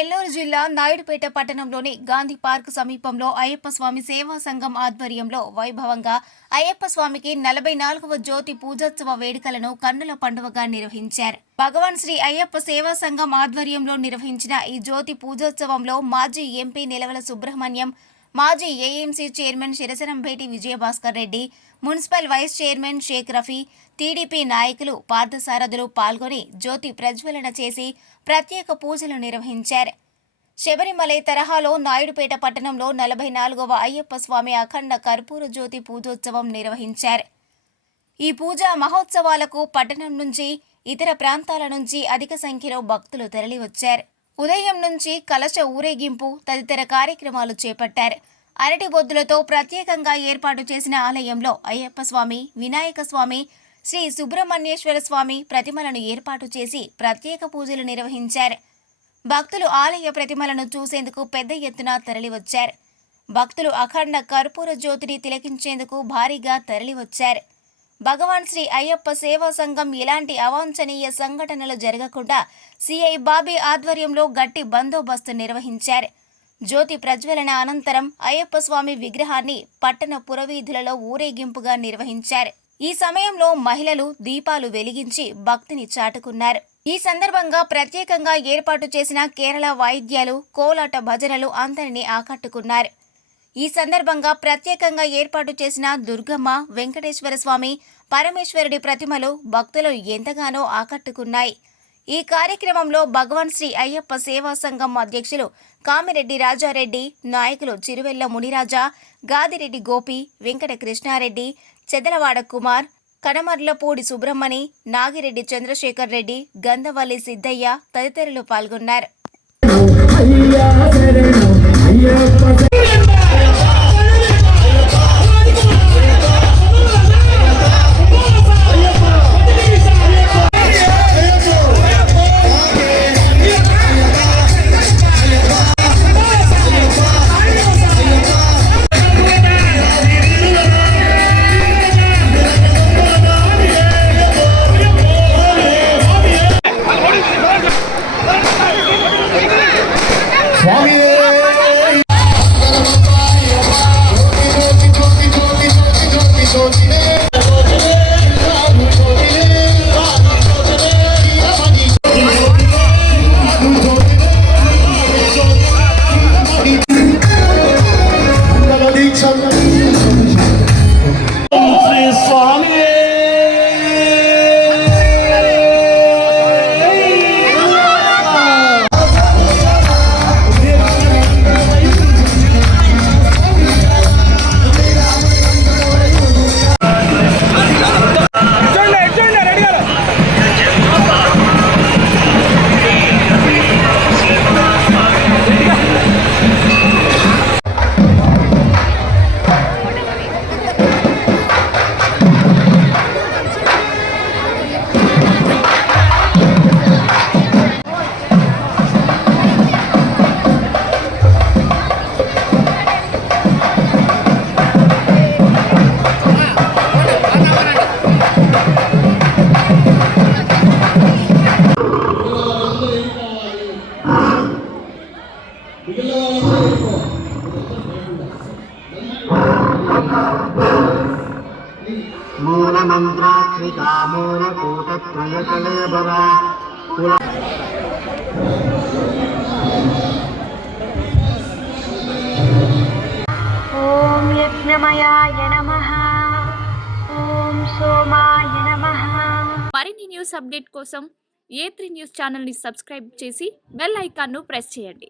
నెల్లూరు జిల్లా నాయుడుపేట పట్టణంలోని గాంధీ పార్క్ సమీపంలో అయ్యప్ప స్వామి సేవా సంఘం ఆధ్వర్యంలో వైభవంగా అయ్యప్ప స్వామికి 44వ జ్యోతి పూజోత్సవ వేడుకలను కన్నుల పండువగా నిర్వహించారు. భగవాన్ శ్రీ అయ్యప్ప సేవా సంఘం ఆధ్వర్యంలో నిర్వహించిన ఈ జ్యోతి పూజోత్సవంలో మాజీ ఎంపీ నిలవల సుబ్రహ్మణ్యం, మాజీ AMC chairman Sirasanambheti Vijayabhaskar Reddy, municipal vice chairman Sheikh Rafi, TDP నాయకులు, పార్థసారథులు పాల్గొని జ్యోతి ప్రజ్వలన చేసి ప్రత్యేక పూజలు నిర్వహించారు. శబరిమలై తరహాలో నాయుడుపేట పట్టణంలో 44వ అయ్యప్ప స్వామి అఖండ కర్పూర జ్యోతి పూజోత్సవం నిర్వహించారు. ఈ పూజా మహోత్సవాలకు పట్టణం నుంచి, ఇతర ప్రాంతాల నుంచి అధిక సంఖ్యలో భక్తులు తరలివచ్చారు. ఉదయం నుంచి కలశ ఊరేగింపు తదితర కార్యక్రమాలు చేపట్టారు. అరటి బొద్దులతో ప్రత్యేకంగా ఏర్పాటు చేసిన ఆలయంలో అయ్యప్ప స్వామి, వినాయక స్వామి, శ్రీ సుబ్రహ్మణ్యేశ్వర స్వామి ప్రతిమలను ఏర్పాటు చేసి ప్రత్యేక పూజలు నిర్వహించారు. భక్తులు ఆలయ ప్రతిమలను చూసేందుకు పెద్ద ఎత్తున తరలివచ్చారు. భక్తులు అఖండ కర్పూర జ్యోతిని తిలకించేందుకు భారీగా తరలివచ్చారు. భగవాన్ శ్రీ అయ్యప్ప సేవా సంఘం ఎలాంటి అవాంఛనీయ సంఘటనలు జరగకుండా సిఐ బాబీ ఆధ్వర్యంలో గట్టి బందోబస్తు నిర్వహించారు. జ్యోతి ప్రజ్వలన అనంతరం అయ్యప్ప స్వామి విగ్రహాన్ని పట్టణ పురవీధులలో ఊరేగింపుగా నిర్వహించారు. ఈ సమయంలో మహిళలు దీపాలు వెలిగించి భక్తిని చాటుకున్నారు. ఈ సందర్భంగా ప్రత్యేకంగా ఏర్పాటు చేసిన కేరళ వాయిద్యాలు, కోలాట భజనలు అందరినీ ఆకట్టుకున్నారు. ఈ సందర్భంగా ప్రత్యేకంగా ఏర్పాటు చేసిన దుర్గమ్మ, వెంకటేశ్వర స్వామి, పరమేశ్వరుడి ప్రతిమలు భక్తులు ఎంతగానో ఆకట్టుకున్నాయి. ఈ కార్యక్రమంలో భగవాన్ శ్రీ అయ్యప్ప సేవా సంఘం అధ్యక్షులు కామిరెడ్డి రాజారెడ్డి, నాయకులు చిరువెల్ల మునిరాజా, గాదిరెడ్డి గోపి, వెంకట కృష్ణారెడ్డి, చెదలవాడ కుమార్, కనమర్లపూడి సుబ్రహ్మణి, నాగిరెడ్డి చంద్రశేఖర్ రెడ్డి, గంధవల్లి సిద్ధయ్య తదితరులు పాల్గొన్నారు. మూలమంత్రాక్షికా మూలకూటత్రయకళేబర ఓం యజ్ఞమయాయ నమః, ఓం సోమాయ నమః. మరిన్ని న్యూస్ అప్డేట్ కోసం A3 న్యూస్ ఛానల్ని సబ్స్క్రైబ్ చేసి బెల్ ఐకాన్ను ప్రెస్ చేయండి.